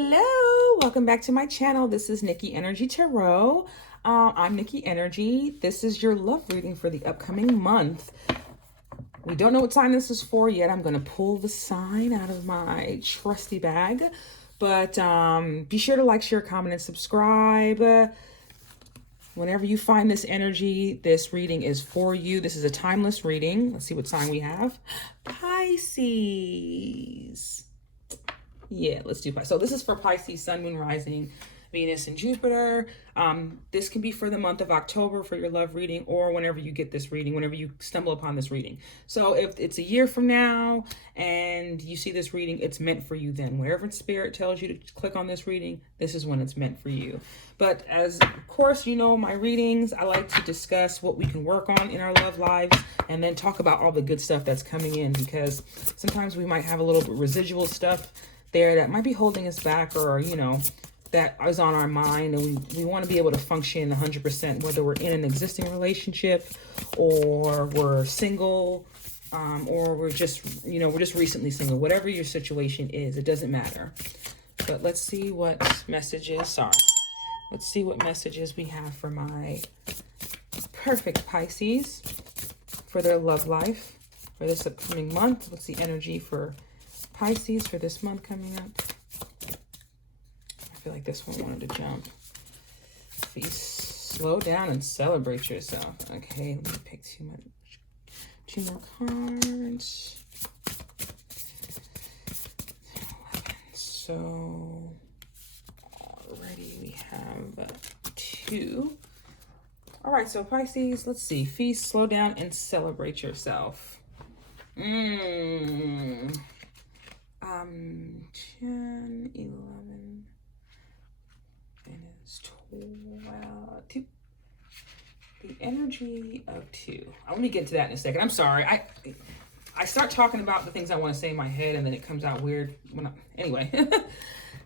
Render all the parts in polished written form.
Hello, welcome back to my channel. This is Nikkienergytarot. I'm Nikki Energy. This is your love reading for the upcoming month. We don't know what sign this is for yet. I'm going to pull the sign out of my trusty bag. But be sure to like, share, comment, and subscribe. Whenever you find this energy, this reading is for you. This is a timeless reading. Let's see what sign we have. Pisces. Yeah, let's do Pisces. So this is for Pisces, Sun, Moon, Rising, Venus, and Jupiter. This can be for the month of October for your love reading, or whenever you get this reading, whenever you stumble upon this reading. So if it's a year from now and you see this reading, it's meant for you then. Wherever Spirit tells you to click on this reading, this is when it's meant for you. But as, of course, you know, my readings, I like to discuss what we can work on in our love lives and then talk about all the good stuff that's coming in, because sometimes we might have a little bit residual stuff there that might be holding us back, or you know, that is on our mind, and we want to be able to function 100%, whether we're in an existing relationship or we're single, or we're just, you know, we're just recently single. Whatever your situation is, it doesn't matter. But let's see what messages let's see what messages we have for my perfect Pisces for their love life for this upcoming month. What's the energy for Pisces for this month coming up? I feel like this one wanted to jump. Please slow down and celebrate yourself. Okay, let me pick two more cards. 11. So already we have 2. All right, so Pisces, let's see. Feast, slow down, and celebrate yourself. 10, 11, Venus, 12, 2. The energy of 2. Let me get to that in a second. I'm sorry. I start talking about the things I want to say in my head, and then it comes out weird. Anyway.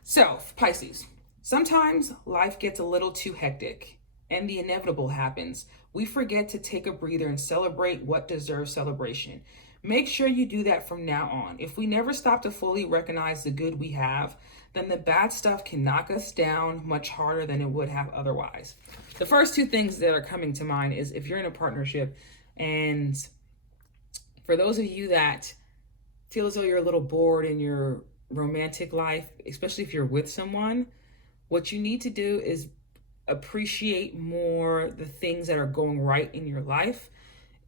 So, Pisces. Sometimes life gets a little too hectic, and the inevitable happens. We forget to take a breather and celebrate what deserves celebration. Make sure you do that from now on. If we never stop to fully recognize the good we have, then the bad stuff can knock us down much harder than it would have otherwise. The first 2 things that are coming to mind is if you're in a partnership, and for those of you that feel as though you're a little bored in your romantic life, especially if you're with someone, what you need to do is appreciate more the things that are going right in your life,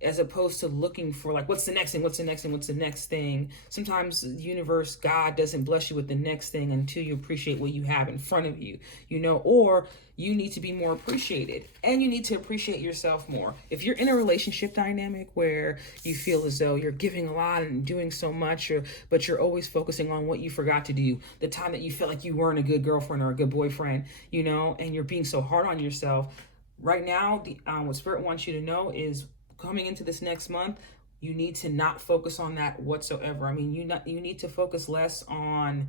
as opposed to looking for like, what's the next thing, what's the next thing, what's the next thing. Sometimes the universe, God doesn't bless you with the next thing until you appreciate what you have in front of you, you know, or you need to be more appreciated, and you need to appreciate yourself more. If you're in a relationship dynamic where you feel as though you're giving a lot and doing so much, but you're always focusing on what you forgot to do, the time that you felt like you weren't a good girlfriend or a good boyfriend, you know, and you're being so hard on yourself, right now, what Spirit wants you to know is, coming into this next month, you need to not focus on that whatsoever. I mean, you need to focus less on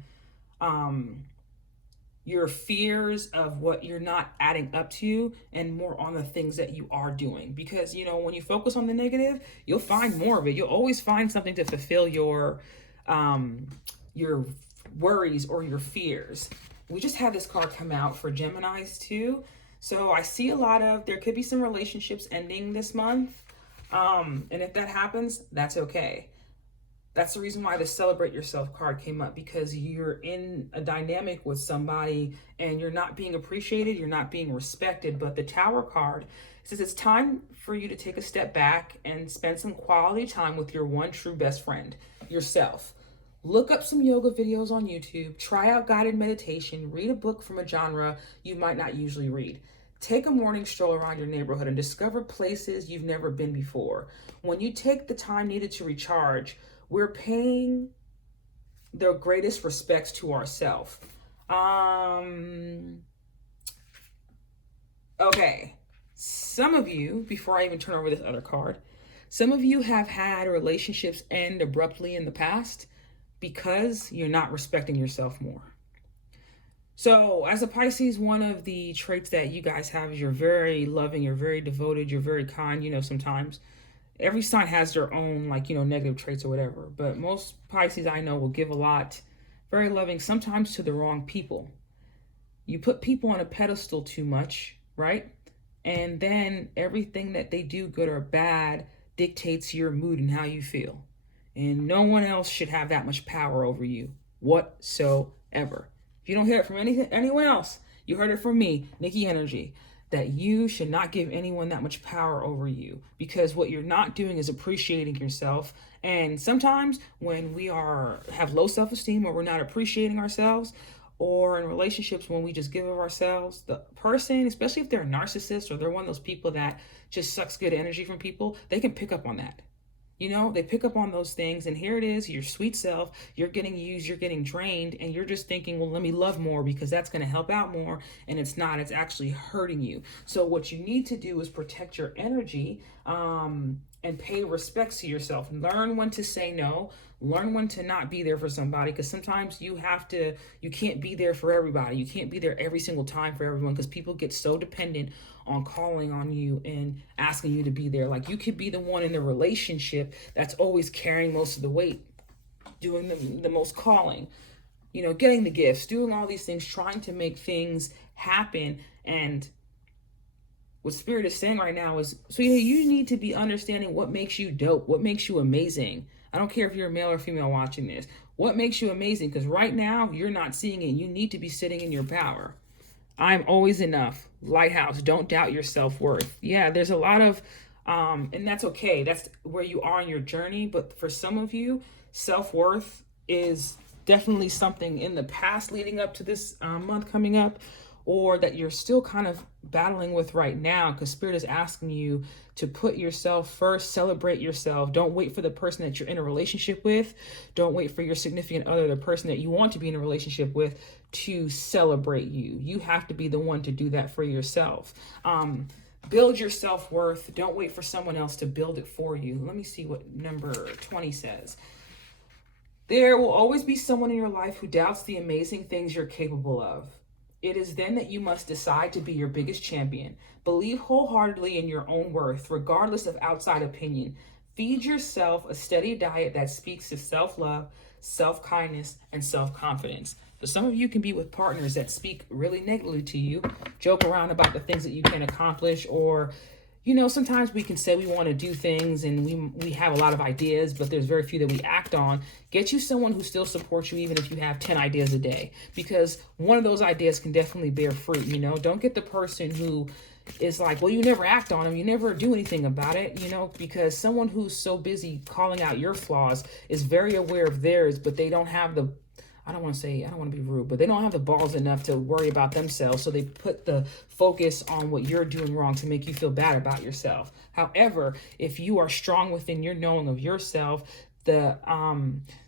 your fears of what you're not adding up to, and more on the things that you are doing. Because, you know, when you focus on the negative, you'll find more of it. You'll always find something to fulfill your worries or your fears. We just had this card come out for Geminis too. So I see there could be some relationships ending this month. And if that happens, that's okay. That's the reason why the celebrate yourself card came up, because you're in a dynamic with somebody and you're not being appreciated, you're not being respected. But the Tower card says it's time for you to take a step back and spend some quality time with your one true best friend, yourself. Look up some yoga videos on YouTube, try out guided meditation, read a book from a genre you might not usually read. Take a morning stroll around your neighborhood and discover places you've never been before. When you take the time needed to recharge, we're paying the greatest respects to ourselves. Okay. Some of you, before I even turn over this other card, some of you have had relationships end abruptly in the past because you're not respecting yourself more. So as a Pisces, one of the traits that you guys have is you're very loving, you're very devoted, you're very kind. You know, sometimes every sign has their own, like, you know, negative traits or whatever. But most Pisces I know will give a lot, very loving, sometimes to the wrong people. You put people on a pedestal too much, right? And then everything that they do, good or bad, dictates your mood and how you feel. And no one else should have that much power over you whatsoever. If you don't hear it from anyone else, you heard it from me, Nikki Energy, that you should not give anyone that much power over you, because what you're not doing is appreciating yourself. And sometimes when we have low self-esteem, or we're not appreciating ourselves, or in relationships when we just give of ourselves, the person, especially if they're a narcissist or they're one of those people that just sucks good energy from people, they can pick up on that. You know, they pick up on those things, and here it is, your sweet self, you're getting used, you're getting drained, and you're just thinking, well, let me love more because that's going to help out more, and it's not, it's actually hurting you. So what you need to do is protect your energy, and pay respects to yourself. Learn when to say no, learn when to not be there for somebody, because sometimes you can't be there for everybody. You can't be there every single time for everyone, because people get so dependent on calling on you and asking you to be there. Like, you could be the one in the relationship that's always carrying most of the weight, doing the most calling, you know, getting the gifts, doing all these things, trying to make things happen. And what Spirit is saying right now is, so you need to be understanding what makes you dope, what makes you amazing. I don't care if you're a male or female watching this. What makes you amazing? Because right now, you're not seeing it. You need to be sitting in your power. I'm always enough. Lighthouse, don't doubt your self-worth. Yeah, there's a lot of, and that's okay. That's where you are in your journey. But for some of you, self-worth is definitely something in the past leading up to this month coming up, or that you're still kind of battling with right now, because Spirit is asking you to put yourself first, celebrate yourself. Don't wait for the person that you're in a relationship with. Don't wait for your significant other, the person that you want to be in a relationship with, to celebrate you. You have to be the one to do that for yourself. Build your self-worth. Don't wait for someone else to build it for you. Let me see what number 20 says. There will always be someone in your life who doubts the amazing things you're capable of. It is then that you must decide to be your biggest champion. Believe wholeheartedly in your own worth, regardless of outside opinion. Feed yourself a steady diet that speaks to self-love, self-kindness, and self-confidence. So some of you can be with partners that speak really negatively to you, joke around about the things that you can accomplish, or, you know, sometimes we can say we want to do things and we have a lot of ideas, but there's very few that we act on. Get you someone who still supports you, even if you have 10 ideas a day, because one of those ideas can definitely bear fruit. You know, don't get the person who is like, well, you never act on them, you never do anything about it, you know, because someone who's so busy calling out your flaws is very aware of theirs, but they don't have the, I don't want to be rude, but they don't have the balls enough to worry about themselves. So they put the focus on what you're doing wrong to make you feel bad about yourself. However, if you are strong within your knowing of yourself,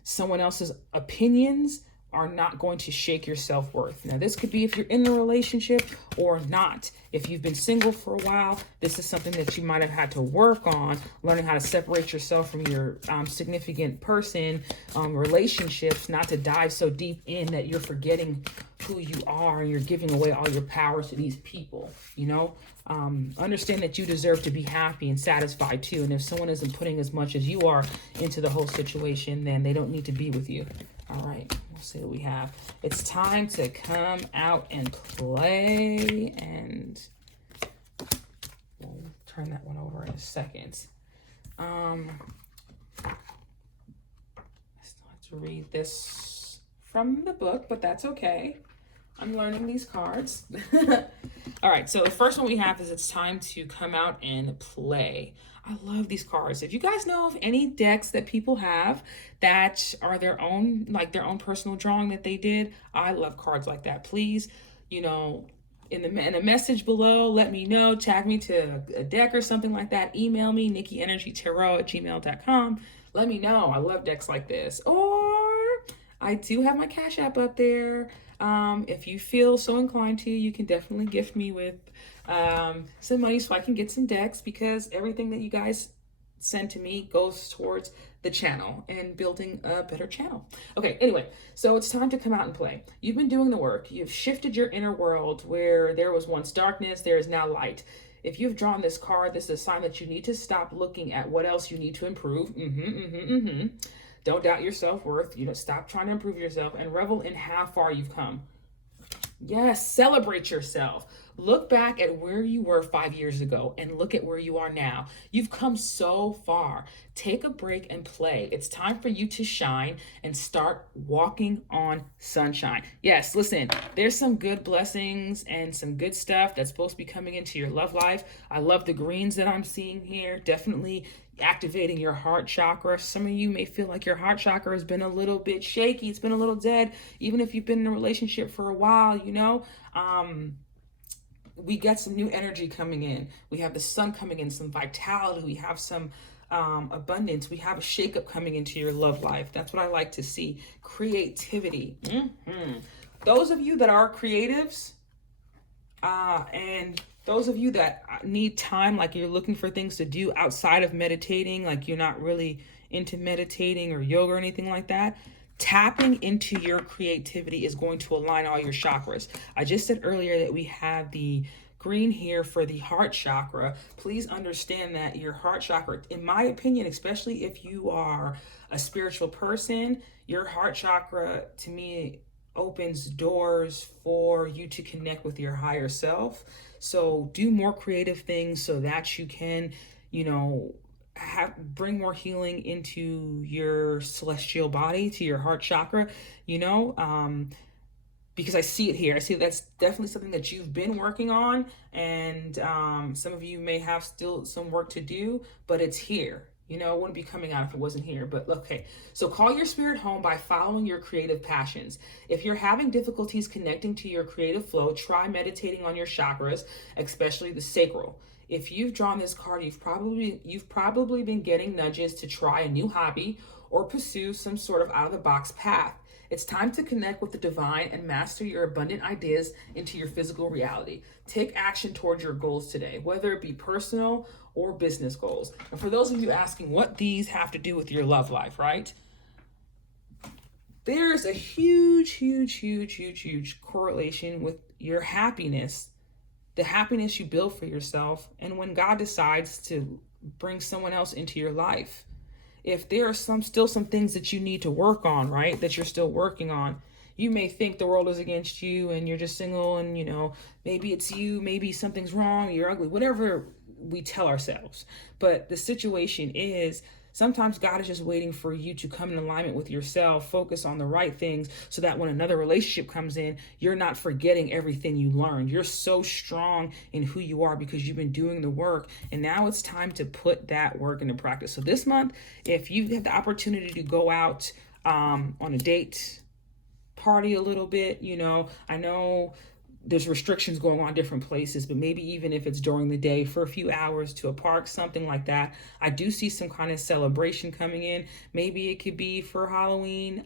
someone else's opinions are not going to shake your self-worth. Now, this could be if you're in a relationship or not. If you've been single for a while, this is something that you might have had to work on, learning how to separate yourself from your significant person, relationships, not to dive so deep in that you're forgetting who you are and you're giving away all your power to these people, you know? Understand that you deserve to be happy and satisfied too. And if someone isn't putting as much as you are into the whole situation, then they don't need to be with you. All right, we'll see what we have. It's time to come out and play, and we'll turn that one over in a second. I still have to read this from the book, but that's okay. I'm learning these cards. All right, so the first one we have is it's time to come out and play. I love these cards. If you guys know of any decks that people have that are their own personal drawing that they did, I love cards like that. Please, you know, in a message below, let me know, tag me to a deck or something like that. Email me, Nikkienergytarot@gmail.com. Let me know. I love decks like this. Or I do have my Cashapp up there. If you feel so inclined to, you can definitely gift me with some money so I can get some decks, because everything that you guys send to me goes towards the channel and building a better channel. Okay, anyway, so it's time to come out and play. You've been doing the work. You've shifted your inner world. Where there was once darkness, there is now light. If you've drawn this card, this is a sign that you need to stop looking at what else you need to improve. Don't doubt your self-worth. Stop trying to improve yourself and revel in how far you've come. Yes, celebrate yourself. Look back at where you were 5 years ago and look at where you are now. You've come so far. Take a break and play. It's time for you to shine and start walking on sunshine. Yes, listen, there's some good blessings and some good stuff that's supposed to be coming into your love life. I love the greens that I'm seeing here. Definitely activating your heart chakra. Some of you may feel like your heart chakra has been a little bit shaky. It's been a little dead, even if you've been in a relationship for a while, we get some new energy coming in. We have the sun coming in, some vitality. We have some abundance. We have a shakeup coming into your love life. That's what I like to see. Creativity. Those of you that are creatives, and those of you that need time, like you're looking for things to do outside of meditating, like you're not really into meditating or yoga or anything like that, tapping into your creativity is going to align all your chakras. I just said earlier that we have the green here for the heart chakra. Please understand that your heart chakra, in my opinion, especially if you are a spiritual person, your heart chakra, to me, opens doors for you to connect with your higher self. So do more creative things so that you can, bring more healing into your celestial body, to your heart chakra, because I see it here. I see that's definitely something that you've been working on, and some of you may have still some work to do, but it's here. It wouldn't be coming out if it wasn't here, but okay. So call your spirit home by following your creative passions. If you're having difficulties connecting to your creative flow, try meditating on your chakras, especially the sacral. If you've drawn this card, you've probably been getting nudges to try a new hobby or pursue some sort of out-of-the-box path. It's time to connect with the divine and master your abundant ideas into your physical reality. Take action towards your goals today, whether it be personal or business goals. And for those of you asking what these have to do with your love life, right? There's a huge correlation with your happiness, the happiness you build for yourself, and when God decides to bring someone else into your life. If there are still some things that you need to work on, right, that you're still working on, you may think the world is against you and you're just single and, maybe it's you, maybe something's wrong, you're ugly, whatever we tell ourselves. But the situation is, sometimes God is just waiting for you to come in alignment with yourself, focus on the right things, so that when another relationship comes in, you're not forgetting everything you learned. You're so strong in who you are because you've been doing the work, and now it's time to put that work into practice. So this month, if you have the opportunity to go out on a date, party a little bit, I know there's restrictions going on different places, but maybe even if it's during the day for a few hours to a park, something like that. I do see some kind of celebration coming in. Maybe it could be for Halloween.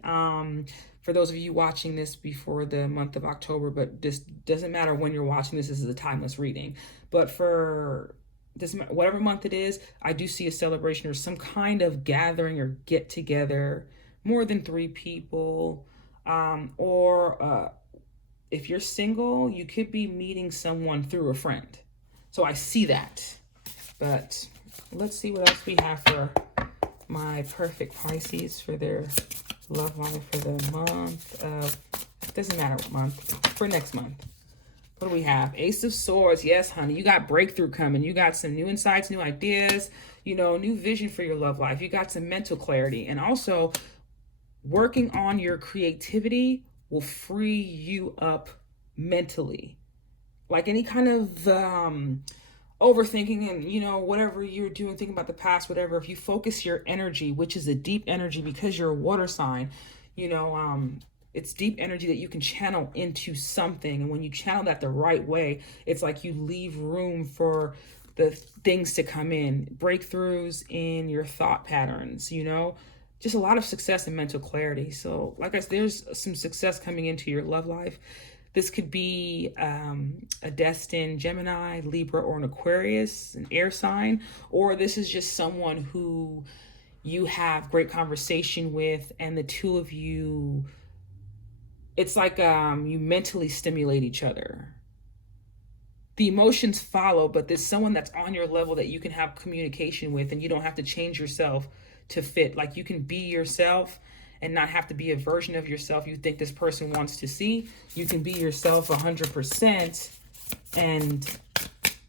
For those of you watching this before the month of October, but this doesn't matter when you're watching this. This is a timeless reading. But for this, whatever month it is, I do see a celebration or some kind of gathering or get together, more than 3 people, if you're single, you could be meeting someone through a friend. So I see that. But let's see what else we have for my perfect Pisces for their love life for the month of, doesn't matter what month, for next month. What do we have? Ace of Swords. Yes, honey, you got breakthrough coming. You got some new insights, new ideas, new vision for your love life. You got some mental clarity. And also, working on your creativity will free you up mentally. Like any kind of overthinking and, whatever you're doing, thinking about the past, whatever, if you focus your energy, which is a deep energy because you're a water sign, it's deep energy that you can channel into something. And when you channel that the right way, it's like you leave room for the things to come in, breakthroughs in your thought patterns, just a lot of success and mental clarity. So like I said, there's some success coming into your love life. This could be a destined Gemini, Libra, or an Aquarius, an air sign, or this is just someone who you have great conversation with, and the two of you, it's like you mentally stimulate each other. The emotions follow, but there's someone that's on your level that you can have communication with, and you don't have to change yourself to fit. Like, you can be yourself and not have to be a version of yourself you think this person wants to see. You can be yourself 100%, and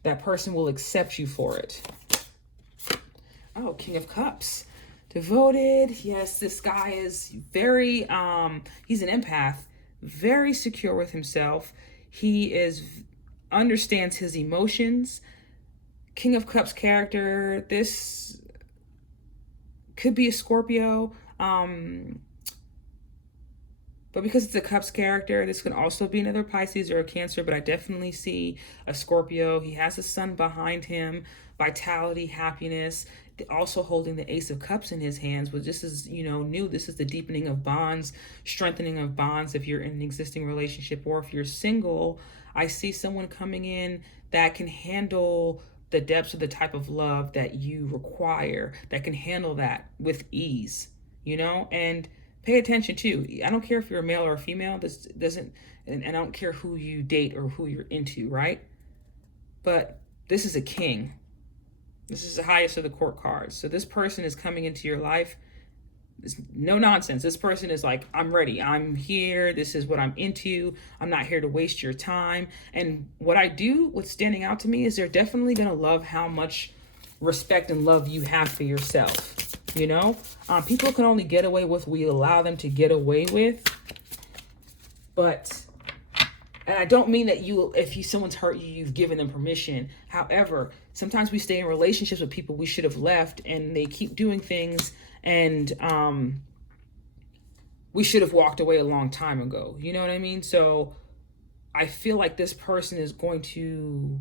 that person will accept you for it. Oh, King of Cups. Devoted. Yes, this guy is very, he's an empath, very secure with himself. He understands his emotions. King of Cups character. This could be a Scorpio. But because it's a Cups character, this can also be another Pisces or a Cancer, but I definitely see a Scorpio. He has the sun behind him, vitality, happiness, also holding the Ace of Cups in his hands, which this is, new. This is the deepening of bonds, strengthening of bonds if you're in an existing relationship, or if you're single. I see someone coming in that can handle the depths of the type of love that you require, that can handle that with ease, and pay attention too. I don't care if you're a male or a female. This doesn't, and I don't care who you date or who you're into, right? But this is a king. This is the highest of the court cards. So this person is coming into your life. It's no nonsense. This person is like, I'm ready. I'm here. This is what I'm into. I'm not here to waste your time. And what's standing out to me is they're definitely going to love how much respect and love you have for yourself. People can only get away with what we allow them to get away with. And I don't mean that if someone's hurt you, you've given them permission. However, sometimes we stay in relationships with people we should have left, and they keep doing things, and we should have walked away a long time ago. You know what I mean? So I feel like this person is going to,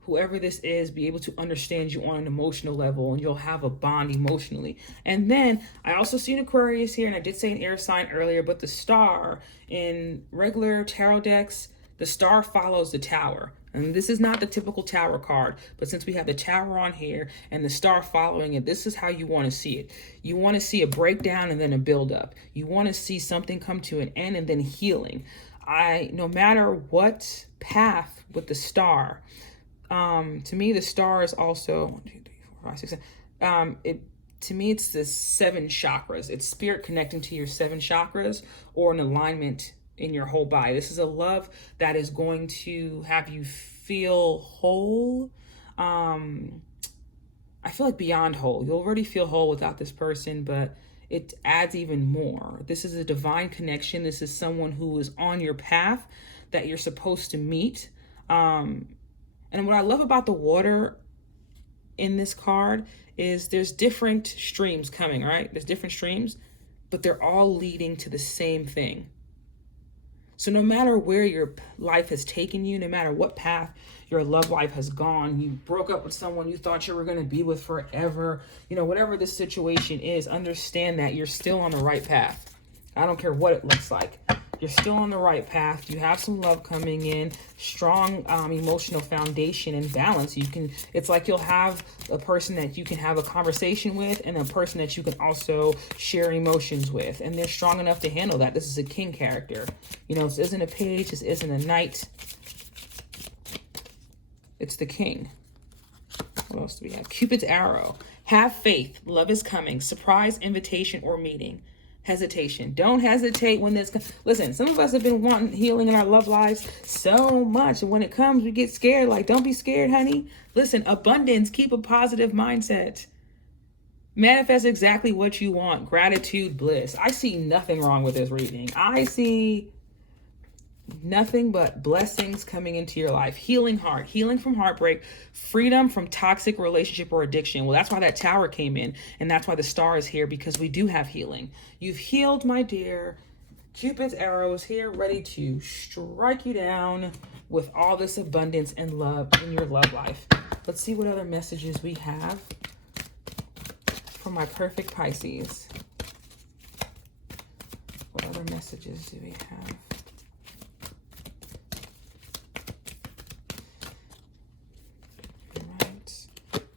whoever this is, be able to understand you on an emotional level, and you'll have a bond emotionally. And then I also see an Aquarius here, and I did say an air sign earlier, but the star in regular tarot decks, the star follows the tower. And this is not the typical tower card, but since we have the tower on here and the star following it, this is how you want to see it. You want to see a breakdown and then a buildup. You want to see something come to an end and then healing. No matter what path with the star, to me, the star is also 1, 2, 3, 4, 5, 6, 7. To me, it's the 7 chakras. It's spirit connecting to your 7 chakras, or an alignment in your whole body. This is a love that is going to have you feel whole. I feel like beyond whole. You'll already feel whole without this person, but it adds even more. This is a divine connection. This is someone who is on your path that you're supposed to meet. And what I love about the water in this card is there's different streams coming, right? There's different streams, but they're all leading to the same thing. So no matter where your life has taken you, no matter what path your love life has gone, you broke up with someone you thought you were going to be with forever, whatever the situation is, understand that you're still on the right path. I don't care what it looks like. You're still on the right path. You have some love coming in, strong emotional foundation and balance. It's like you'll have a person that you can have a conversation with, and a person that you can also share emotions with. And they're strong enough to handle that. This is a king character. This isn't a page. This isn't a knight. It's the king. What else do we have? Cupid's arrow. Have faith. Love is coming. Surprise, invitation, or meeting. Hesitation. Don't hesitate when this comes. Listen, some of us have been wanting healing in our love lives so much, and when it comes, we get scared. Like, don't be scared, honey. Listen, abundance. Keep a positive mindset. Manifest exactly what you want. Gratitude, bliss. I see nothing wrong with this reading. I see nothing but blessings coming into your life. Healing heart, healing from heartbreak, freedom from toxic relationship or addiction. Well, that's why that tower came in, and that's why the star is here, because we do have healing. You've healed, my dear. Cupid's arrow is here, ready to strike you down with all this abundance and love in your love life. Let's see what other messages we have for my perfect Pisces. What other messages do we have?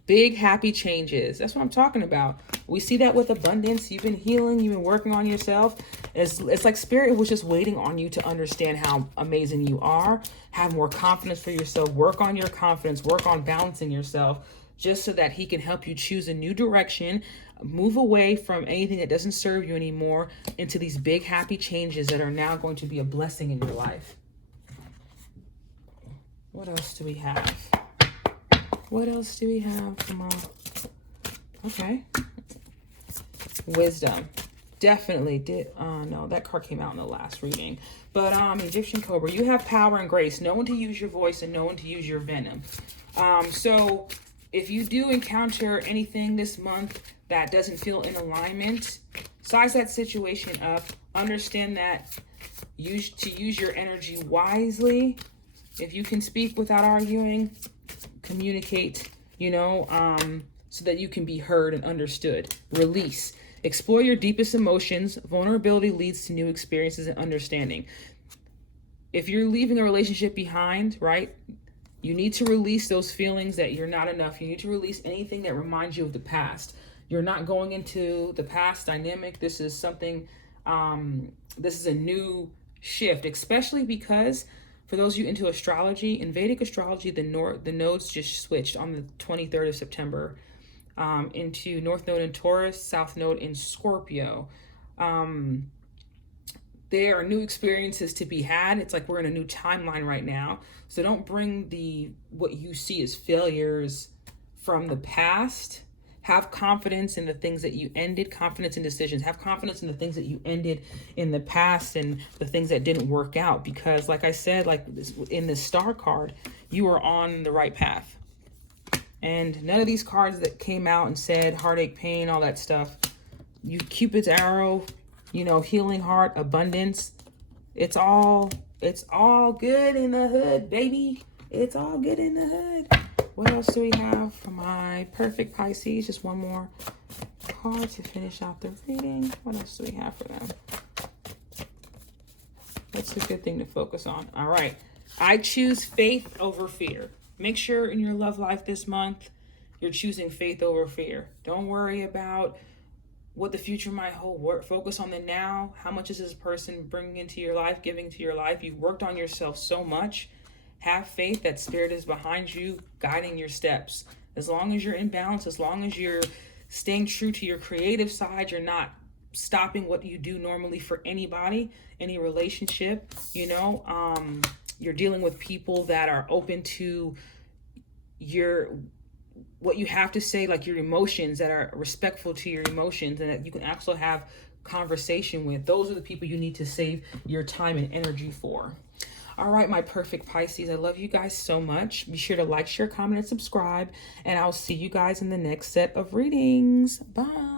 Big happy changes. That's what I'm talking about. We see that with abundance. You've been healing. You've been working on yourself. It's like spirit was just waiting on you to understand how amazing you are. Have more confidence for yourself. Work on your confidence. Work on balancing yourself. just so that he can help you choose a new direction, move away from anything that doesn't serve you anymore into these big happy changes that are now going to be a blessing in your life. What else do we have? What else do we have? Come on. Okay. Wisdom. Definitely did. No, that card came out in the last reading. But Egyptian Cobra, you have power and grace. Know when to use your voice and know when to use your venom. So if you do encounter anything this month that doesn't feel in alignment, size that situation up. Understand that use your energy wisely. If you can speak without arguing, communicate, so that you can be heard and understood. Release. Explore your deepest emotions. Vulnerability leads to new experiences and understanding. If you're leaving a relationship behind, right, you need to release those feelings that you're not enough. You need to release anything that reminds you of the past. You're not going into the past dynamic. This is something, this is a new shift, especially because for those of you into astrology, in Vedic astrology, the nodes just switched on the 23rd of September into North Node in Taurus, South Node in Scorpio. There are new experiences to be had. It's like we're in a new timeline right now. So don't bring what you see as failures from the past. Have confidence in the things that you ended, confidence in decisions. Have confidence in the things that you ended in the past and the things that didn't work out. Because like I said, like in the star card, you are on the right path. And none of these cards that came out and said heartache, pain, all that stuff, Cupid's arrow, healing heart, abundance, it's all good in the hood, baby. It's all good in the hood. What else do we have for my perfect Pisces? Just one more card to finish out the reading. What else do we have for them? That's a good thing to focus on. All right. I choose faith over fear. Make sure in your love life this month, you're choosing faith over fear. Don't worry about what the future might hold. Focus on the now. How much is this person bringing into your life, giving to your life? You've worked on yourself so much. Have faith that spirit is behind you, guiding your steps. As long as you're in balance, as long as you're staying true to your creative side, you're not stopping what you do normally for anybody, any relationship, you're dealing with people that are open to what you have to say, like your emotions, that are respectful to your emotions and that you can actually have conversation with. Those are the people you need to save your time and energy for. All right, my perfect Pisces, I love you guys so much. Be sure to like, share, comment, and subscribe, and I'll see you guys in the next set of readings. Bye.